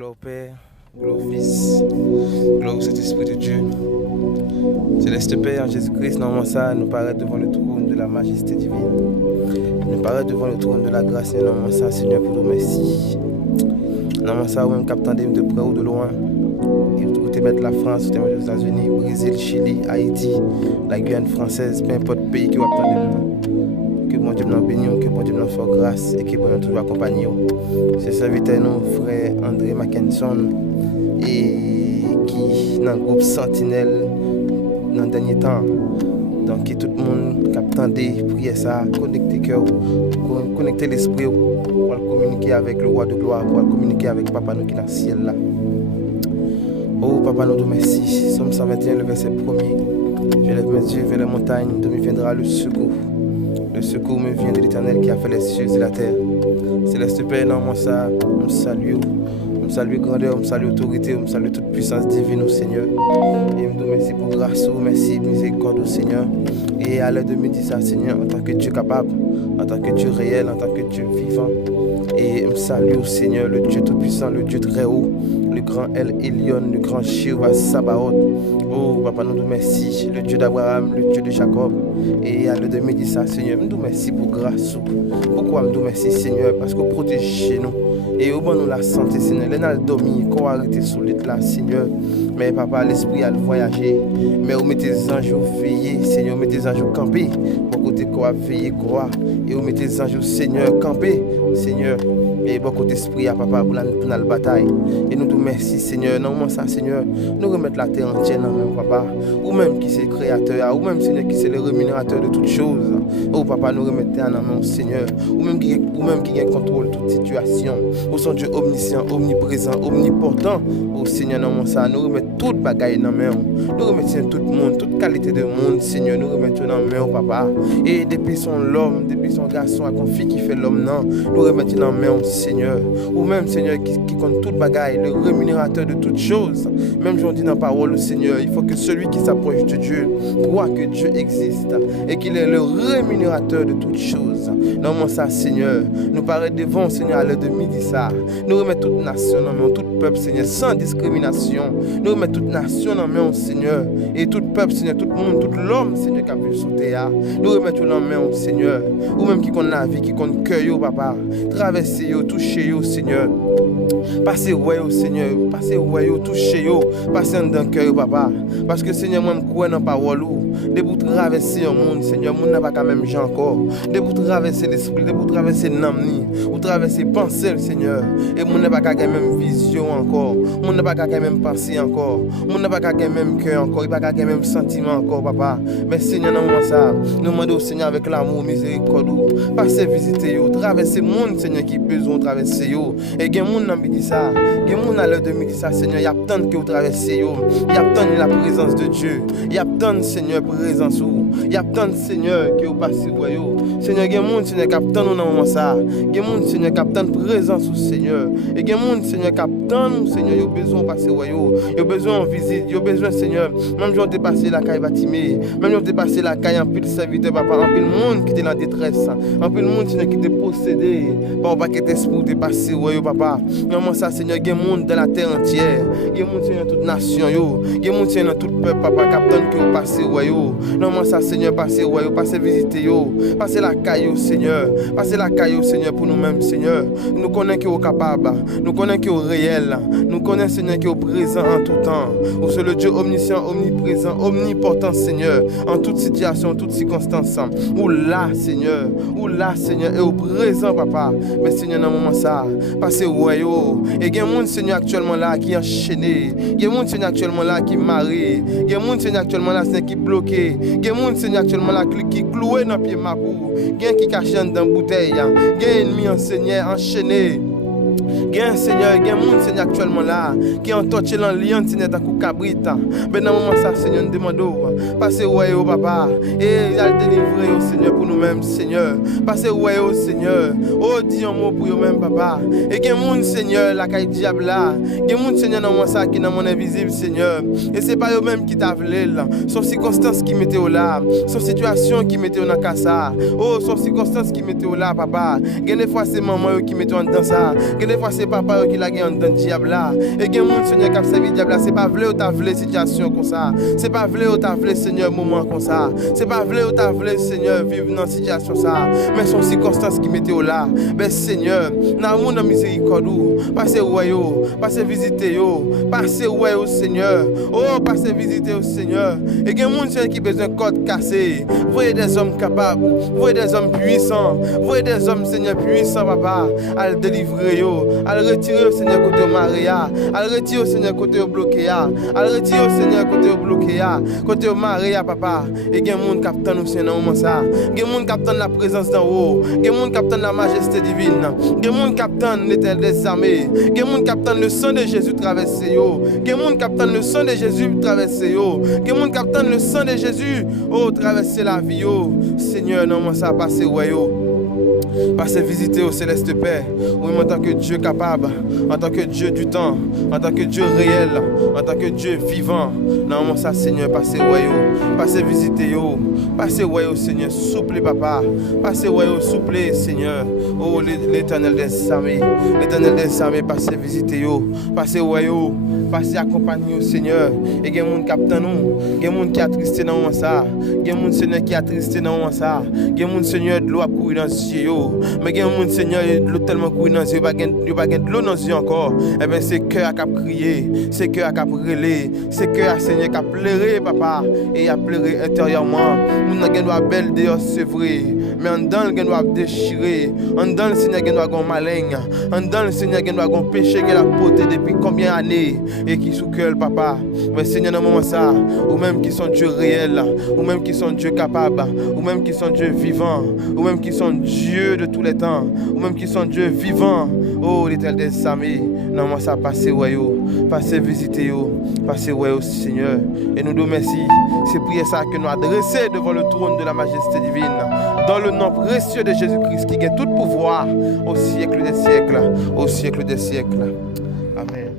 Gloire au Père, gloire au Fils, gloire au Saint-Esprit de Dieu. Céleste Père, Jésus-Christ, normalement ça, nous paraît devant le trône de la majesté divine. Nous paraît devant le trône de la grâce, et normalement ça, Seigneur, pour nous merci. Normalement ça, ou même captant de près ou de loin. Où tu mettre la France, où tu mettre les États-Unis, Brésil, Chili, Haïti, la Guyane française, peu importe le pays qui va attendre. Que bon Dieu nous bénisse, que bon Dieu nous fasse grâce et que bon Dieu nous toujours accompagner. C'est serviteur nous, frère André Mackinson, et qui dans le groupe Sentinelle dans le dernier temps. Donc que tout le monde capte des prières ça, connecter cœur, connecter l'esprit pour communiquer avec le roi de gloire, pour communiquer avec Papa nous qui est dans le ciel là. Oh Papa nous te merci. Somme 121 le verset 1er. Je lève mes yeux vers les montagnes, d'où me viendra le secours. Le secours me vient de l'Éternel qui a fait les cieux et la terre. Céleste Père, non, moi ça, on me salue. On me salue grandeur, on me salue autorité, on me salue toute puissance divine au Seigneur. Et je me merci pour grâce, merci miséricorde au Seigneur. Et à l'aide de me dire ça, Seigneur, en tant que Dieu capable, en tant que Dieu réel, en tant que Dieu vivant. Et je me salue au Seigneur, le Dieu tout-puissant, le Dieu très haut, le grand El Elyon, le grand Jéhovah Sabaoth. Oh, Papa, nous te merci, le Dieu d'Abraham, le Dieu de Jacob. Et à l'aide de me dire ça, Seigneur, nous te merci pour grâce. Pourquoi nous te merci, Seigneur? Parce que vous protégez nous. Et au bon nous la santé, Seigneur. Les n'a dormi, qu'on a arrêté sur l'île là, Seigneur. Mais Papa, l'esprit a voyagé. Mais vous mettez les anges veillés, Seigneur. Vous mettez les anges campés. Pour côté quoi veiller, quoi. Et vous mettez les anges, Seigneur, campés, Seigneur. Et beaucoup d'esprit à Papa pour la bataille. Et nous te merci, Seigneur. Non, ça, Seigneur, nous remettre la terre entière dans même, Papa. Ou même qui c'est le créateur, ou même, Seigneur, qui c'est le rémunérateur de toutes choses. Oh, Papa, nous remettons dans même, Seigneur. Ou même qui contrôle toute situation. Ou son Dieu omniscient, omniprésent, omnipotent. Oh, Seigneur, non, ça, nous remettons toute bagaille dans main. Nous remettons tout le monde, toute qualité de monde, Seigneur. Nous remettons dans main, Papa. Et depuis son l'homme, depuis son garçon, à conflit qui fait l'homme, non, nous remettons dans main, Seigneur, ou même Seigneur qui compte toute bagaille, le rémunérateur de toutes choses. Même j'en dis dans la parole au Seigneur, il faut que celui qui s'approche de Dieu croit que Dieu existe et qu'il est le rémunérateur de toutes choses. Non, moi ça, Seigneur, nous paraît devant, Seigneur, à l'heure de midi ça. Nous remettons toute nation, non, tout peuple, Seigneur, sans discrimination. Nous remettons toute nation, non, Seigneur, et tout peuple, Seigneur, tout le monde, tout l'homme, Seigneur, qui a vu sous terre. Nous remettons dans main, Seigneur, ou même qui compte la vie, qui compte cœur, Papa, traverser, toucher, Seigneur. Passez ouais Seigneur, passez ouais touchez passez dans le cœur Papa, parce que Seigneur moi me crois dans parole de pour traverser le monde Seigneur, monde n'a pas quand même gens encore, de pour traverser l'esprit, de pour traverser l'âme, ou traverser penser Seigneur, et monde n'a pas quand même vision encore, monde n'a pas quand même pensée encore, monde n'a pas quand même cœur encore, il pas quand même sentiment encore Papa. Mais Seigneur dans moment ça, nous demandons au Seigneur avec l'amour, miséricorde, passez visiter traverser monde Seigneur qui besoin traverser et il y a des gens qui disent ça, il y a des gens à l'heure de midi ça, Seigneur, il y a tant que vous traversez, il y a tant la présence de Dieu, il y a tant Seigneur présence, il y a tant Seigneur qui vous passez, Seigneur, il y a des gens Seigneur qui attendent nous dans moment ça, il y a des gens Seigneur qui attendent présence au Seigneur, et il y a des gens Seigneur qui attendent Seigneur, ils ont besoin de passer, ils ont besoin de visite, ils ont besoin Seigneur, même si on dépassé la caille bâtimée, même si on dépassé la caille en pile serviteur, Papa, en pile monde qui était dans la détresse, en pile monde Seigneur qui était possédé, par un paquet d'esprit dépasser, Papa. Non, ça, Seigneur, il y a des gens dans la terre entière. Il y a des gens Seigneur, dans toute nation. Il y a des gens Seigneur, dans tout peuple, Papa, capitaine, que vous passez, non, ça, Seigneur, passez, passez visiter, passez la caille, Seigneur. Passez la caille, Seigneur, pour nous-mêmes, Seigneur. Nous connaissons que vous êtes capable. Nous connaissons que vous êtes réel. Nous connaissons, Seigneur, que vous êtes présent en tout temps. Vous êtes le Dieu omniscient, omniprésent, omnipotent, Seigneur, en toute situation, en toute circonstance. Ou là, Seigneur, et au présent, Papa. Mais, Seigneur, dans le moment ça, passez ouais et il y a des gens Seigneur actuellement là qui enchaîné, il y a des gens Seigneur actuellement là qui marié, il y a des gens Seigneur actuellement là qui bloqué, il y a des gens Seigneur actuellement là qui cloué dans pied mabou, il y a qui caché dans bouteille, il y a ennemi Seigneur enchaîné. Il y a un Seigneur, il y a un monde Seigneur actuellement là qui ont touché l'enliant Seigneur dans le cabrit. Mais dans le moment ça, Seigneur, nous demandons, passez ouais Papa, et il a délivré au Seigneur pour nous-mêmes, Seigneur. Passez ouais au Seigneur, oh dis un mot pour nous-mêmes, Papa. Et il y a un monde Seigneur, la caille diable là, il y a un monde Seigneur dans le moment ça qui est dans mon invisible, Seigneur. Et c'est pas eux-mêmes qui t'a voulu là, son circonstances qui mettaient là, son situation qui mettaient dans casa. Oh, son circonstances qui mettaient là, Papa. Il y a des fois c'est maman qui mettaient dans ça, il y a des fois c'est papa qui l'a gagné dans le diable là. Et il y a des gens, Seigneur, qui a servi le diable là. C'est pas vrai ou t'as voulu situation comme ça. C'est pas vrai ou t'as voulu, Seigneur, moment comme ça. C'est pas vrai ou t'as voulu, Seigneur, vivre dans une situation ça. Mais son circonstances qui mettent là. Mais Seigneur, dans le monde de miséricorde, passez où yo, passez visiter yo, passez où yo, Seigneur. Oh, passez visiter au Seigneur. Et il y a des gens qui ont besoin de code cassé. Voyez des hommes capables, voyez des hommes puissants, voyez des hommes, Seigneur, puissants, papa, à le délivrer yo, à le retirer au Seigneur côté Maria, à le retirer au Seigneur côté bloqué, à le retirer au Seigneur côté bloqué, côté Maria, papa. Et il y a des gens qui captent nous, Seigneur, moment ça. Il y a des gens qui captent la présence d'en haut, il y a des gens qui captent la majesté divine, il y a des gens qui captent l'éternel des armées, il y a des gens qui captent le sang de Jésus traverser yo, il y a des gens qui captent le sang de Jésus traverser yo, il y a des gens qui captent le sang de Jésus, oh, traverser la vie yo. Seigneur, non, ça a passé, ouais, yo. Passez visiter au céleste Père, oui, en tant que Dieu capable, en tant que Dieu du temps, en tant que Dieu réel, en tant que Dieu vivant. Non, ça, Seigneur, passez yo, passez visiter yo, passez yo, Seigneur, souple papa, passez yo, souple Seigneur, oh l'éternel des armées, passez visiter yo, passez yo, passez accompagner yo, Seigneur. Et il y a des gens qui captent nous, il y a des gens qui attristent dans ça, il y a des gens, Seigneur, qui attristent dans ça, il y a des gens, Seigneur, de l'eau à courir dans ce yeux. Mais il y a des gens, Seigneur, l'eau tellement courir dans les yeux, il n'y a pas de l'eau dans les yeux encore. Eh bien, c'est cœur qui a crié, c'est cœur qui a brûlé, c'est cœur, Seigneur, qui a pleuré, papa, et il a pleuré intérieurement. Nous avons belle dehors, c'est vrai, mais en dedans, nous doit déchirer. En dedans, le Seigneur, nous doit malin. En dedans, le Seigneur, nous doit péché qui a porté depuis combien d'années et qui sous cœur, papa. Mais Seigneur, dans le moment ça, ou même qui sont Dieu réel, ou même qui sont Dieu capable, ou même qui sont Dieu vivant, ou même qui sont Dieu de tous les temps, ou même qui sont Dieu vivant. Oh, l'éternel des armées, non, moi ça passez passez visiter, passez Seigneur. Et nous nous merci. C'est prier ça que nous adresser devant le trône de la majesté divine. Dans le nom précieux de Jésus-Christ qui a tout pouvoir au siècle des siècles, au siècle des siècles. Amen.